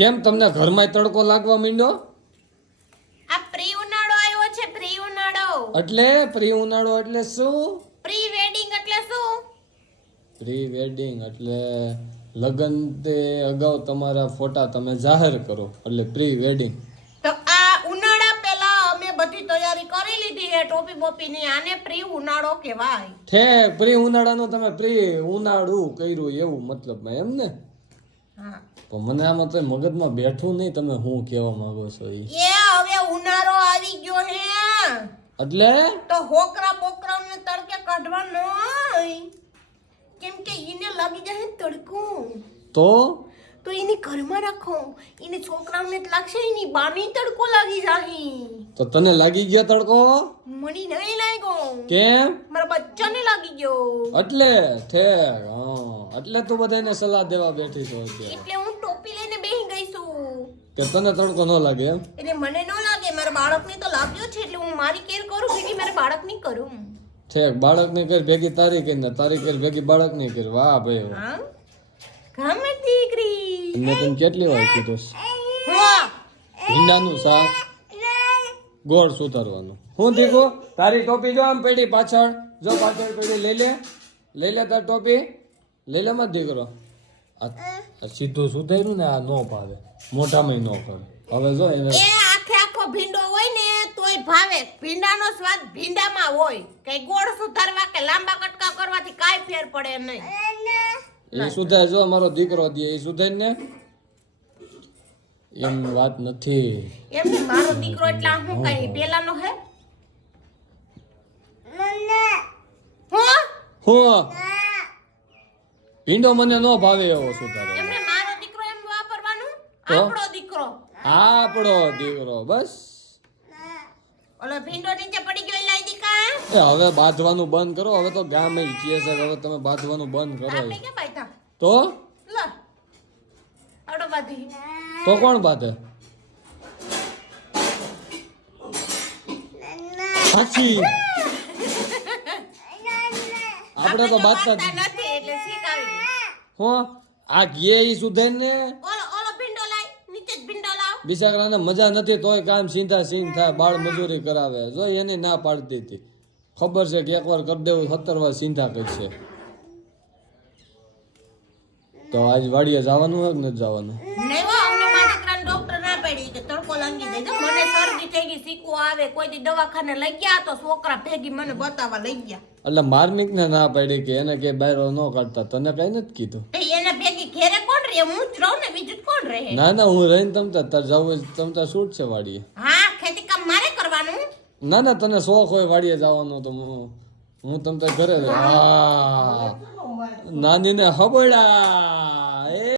કેમ તમને ઘરમાં તડકો લાગવા માંડ્યો? આ પ્રી ઉનાળો આવ્યો છે. પ્રી ઉનાળો એટલે પ્રી ઉનાળો એટલે શું? પ્રી વેડિંગ એટલે શું? પ્રી વેડિંગ એટલે લગ્ન તે અગાઉ તમારા ફોટા તમે જાહેર કરો એટલે પ્રી વેડિંગ. તો આ ઉનાળા પહેલા અમે બધી તૈયારી કરી લીધી છે ટોપી બોપીની. આને પ્રી ઉનાળો કહેવાય. ઠેક પ્રી ઉનાળાનો તમે પ્રી ઉનાળું કર્યું એવું મતલબમાં એમ ને? હા. પણ મને આમાં તો મગજમાં બેઠું નહીં તમે શું કહેવા માંગો છો એ. એ હવે ઉનાળો આવી ગયો હે એટલે તો હોકરા બોકરાને તડકે કાઢવા નહીં. કેમ કે ઈને લાગી જાય તડકો. તો એને ઘરમાં રાખો. એને છોકરાઓને જ લાગશે, એની બાની તડકો લાગી જાય. તો તને લાગી ગયો તડકો? મને નહીં લાગ્યો. કેમ? મારા બચ્ચાને લાગી ગયો. એટલે ઠેક હા એટલે તું બધાને સલાહ દેવા બેઠી છો અત્યારે. એટલે હું ટોપી લઈને બેહી ગઈ છું. કે તને તડકો ન લાગે એમ? એટલે મને ન લાગે, મારા બાળકને તો લાગ્યો છે એટલે હું મારી કેર કરું ભેગી મારા બાળકની કરું. ઠેક બાળકની કર ભેગી તારી કર ને તારી કર ભેગી બાળકની કર. વાહ ભાઈ વાહ. હા ગામે દીકરી. મેં તને કેટલી વાર કીધું છે? હા ભીંડાનું શાક ગોળ સુધારવાનું. હું દીકો તારી ટોપી જો આમ પડી પાછળ, જો પાછળ પડી લઈ લે તાર ટોપી લઈ લે મત દીકરો. આ સીધું સુધાર્યું ને આ નો ભાવે, મોઢામાં નો ભાવે. હવે જો એને એ આખો ભીંડો હોય ને તોય ભાવે. ભીંડાનો સ્વાદ ભીંડામાં હોય. કઈ ગોળ સુધારવા કે લાંબા કટકા કરવાથી કાઈ ફેર પડે નહીં. એ સુધાર જો મારો દીકરો દે એ સુધાર ને એમ વાત નથી. એમને મારો દીકરો એટલે હું કઈ પેલાનો હે હું ભીંડો મને નો ભાવે એવો સુધારે. એમને મારો દીકરો એમ વાપરવાનું. તો? આપણો દીકરો આપણો દીકરો બસ. ઓલો ભીંડો નીચે પડી ગયો લાઈ દીકા. એ હવે બાંધવાનું બંધ કરો. હવે તો ગામે કહે છે કે હવે તમે બાંધવાનું બંધ કરો. આપણે કે પાઈતા તો લો આવડો બાધી. તો કોણ બાંધે? સાચી આપણે તો બાંધતા જ નહીં. નથી એટલે શીખ આવી ગઈ. હો આ ઘે ઈ સુધાર ને ઓલો ભીંડો લાઈ નીચે જ ભીંડો લાવ. બિચારાને મજા નથી તોય કામ સીધા સીન થાય, બાળ મજૂરી કરાવે. જો એને ના પાડતી હતી. ખબર છે કે એકવાર કરી દેવું 17 વાર સીધા કરશે. તો આજ વાડીએ જવાનું હોય કે નથી જવાનું? નહીં હો, અમને મારા દીકરાને ડોક્ટર ના પાડી કે તડકો લાગી જાય. જો મને શરદી થઈ ગઈ, શીખવો આવે, કોઈ દી દવાખાને લઈ ગયા તો છોકરા ભેગી મને બતાવવા લઈ ગયા. એટલે માર્મિક ને ના પાડી કે એને કે બહાર ન કાઢતા. તને કઈ નથી કીધું? તો એને ભેગી ઘેરે કોણ રહે? હું જ રહું ને, બીજું જ કોણ રહે? ના હું રહીને તમતા તાર જવું તમતા છૂટ છે વાડીએ. હા ખેતી કામ મારે કરવાનું. ના તને શોખ હોય વાડીએ જવાનો તો હું તમતા ઘરે રહું. નાની ને હબડા